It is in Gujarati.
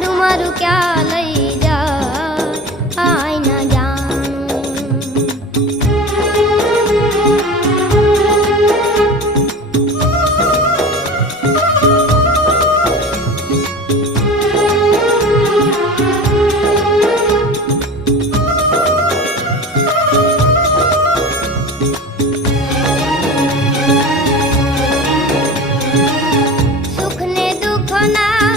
લાડુ મારું ક્યાં લઈ જા આઈ ના જાણું. સુખ ને દુઃખ ના